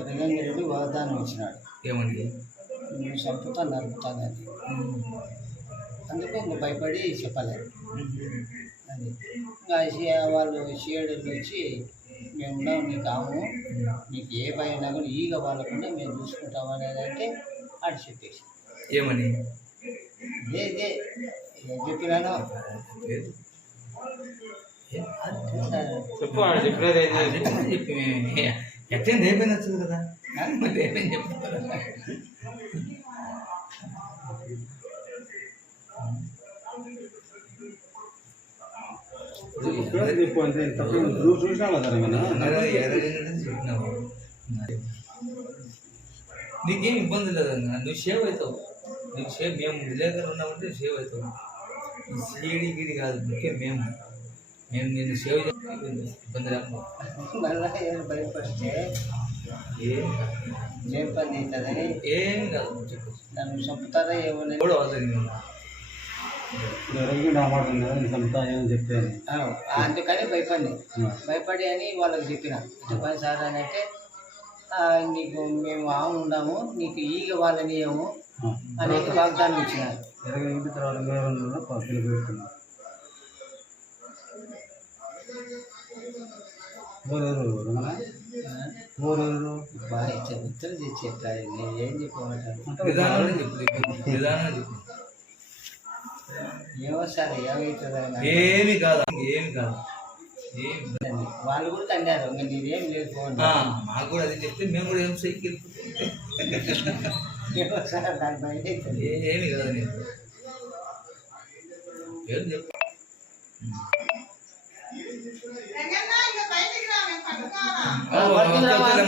ఎర్రగంగిరెడ్డి వాగ్దానం ఇచ్చినాడు. ఏమని నువ్వు చంపుతా నరుకుతానని అందుకు ఇంక భయపడి చెప్పలేదు అది. ఇంకా వాళ్ళు షేడర్లు వచ్చి మేము నీకు ఆము నీకు ఏ భయం కూడా ఈగ వాళ్ళకుండా మేము చూసుకుంటాం అనేది అంటే అటు చెప్పేసి. ఏమని? ఇదే ఇదే ఏం చెప్పినానో. చెప్పు చెప్పినది చెప్పి. ఎట్లయింది అయిపోయింది వచ్చింది కదా మరి అంతే తప్ప నువ్వు చూసినావు కదా నీకేం ఇబ్బంది లేదన్నా నువ్వు సేవ్ అవుతావు. నీకు సేవ్ మేము విలేకరు ఉన్నామంటే సేవ్ అవుతావు సీడి గిడి కాదు ముఖ్యం మేము. మేము నేను సేవ్ ఇబ్బంది ఏం పని అవుతుందని ఏం కాదు చెప్పు నన్ను చంపుతారా ఏమని కూడా అవుతుంది అందుకని భయపడి భయపడి అని వాళ్ళకి చెప్పిన చెప్పండి సార్ అని అంటే "ఆ, నీకు మేము ఆము ఉన్నాము నీకు ఈగ వాళ్ళని ఇవ్వము అనేది వాగ్దానం ఇచ్చినారు చరిత్రలు నేను ఏం చెప్పమంటాను? ఏమో సార్ ఏమవుతుంది ఏమి కాదు ఏమి కాదు. వాళ్ళు కూడా తండారు నీదేం లేదు ఫోన్. మాకు కూడా అది చెప్తే మేము కూడా ఏం సైకిల్ ఏమో సార్ భయం అవుతుంది ఏమి కాదు నేను చెప్పు. ఆ,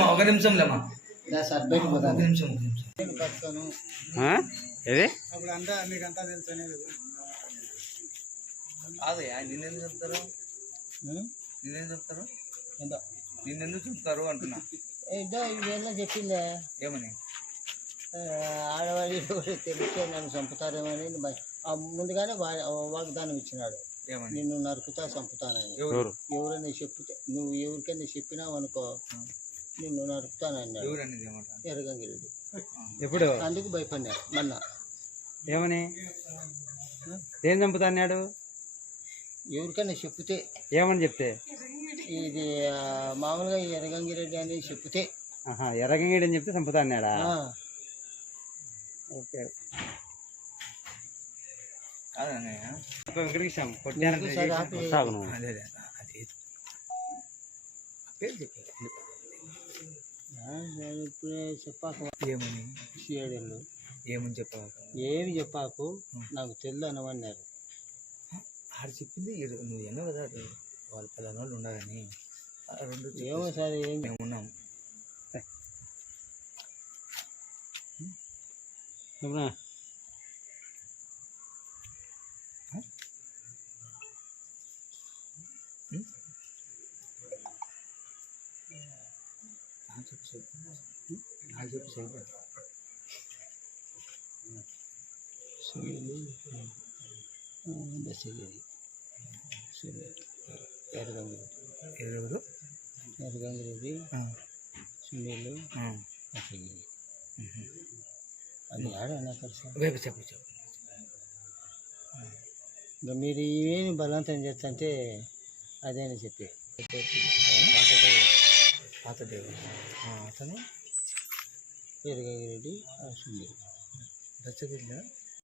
ఒక నిమిషం ఒక ఒక ఏది? తెలుసు కాదు. నిన్నెందుకు చెప్తారు? నిన్నెందుకు చెప్తారు? నిన్నెందుకు చెప్తారు అంటున్నా. ఏదో ఇవేళ చెప్పిందే. ఏమని? ఆడవాళ్ళు కూడా తెలిస్తే నన్ను చంపుతారేమో అని భయ- ఆ, ముందుగానే వాగ్దానం ఇచ్చినాడు. నిన్ను నరుకుతా చంపుతానని. ఎవరు? ఎవరైనా చెప్తే నువ్వు ఎవరికైనా చెప్పినావు అనుకో నిన్ను నరుకుతానన్నాడు ఎర్రగంగిరెడ్డి. ఎప్పుడు? అందుకు భయపడినా మొన్న. ఏమని? ఏం చంపుతా అన్నాడు? ఎవరికైనా చెప్తే. ఏమని చెప్తే? ఇది మామూలుగా ఈ ఎర్రగంగిరెడ్డి అని చెప్తే. ఆహా ఎర్రగంగిడి అని చెప్తే చంపుతా అన్నాడా? ఓకే కాదన్నయ్య వెంకటేశం నీకు సరే ఆపి. కొట్టాను అదే అదే అదే పేరు చెప్పు ఆ, నేను ఇప్పుడే చెప్పాక ఏమని? షేడెళ్ళు ఏమని చెప్పావు? ఏమి చెప్పాకు? నాకు తెల్లు అనమన్నారు. ఆడు చెప్పింది ఇరు- నువ్వు ఎన్నో కదా అది? వాళ్ళు పలానా వాళ్ళు ఉండాలని రెండు ఏమో సార్ ఏం మేము ఉన్నాం. చెప్పనా నాకు చెప్పు చెప్పు నాకు చెప్పు చెప్పు సునీలు దశగిరి సునీల్ ఎర్రగంగిరెడ్డి ఎవరెవరు ఎర్రగంగిరెడ్డి ఆ, సునీలు ఆ. దశగిరి అది ఆడ నాకు సార్ రేపు చెప్పు చెప్పు. ఇంకా మీరు ఏమి బలవంతం చేస్తుంటే అదేని చెప్పి. పాత దేవుడు. అతను ఎర్రగంగిరెడ్డి ఆ దచ్చగిరిలో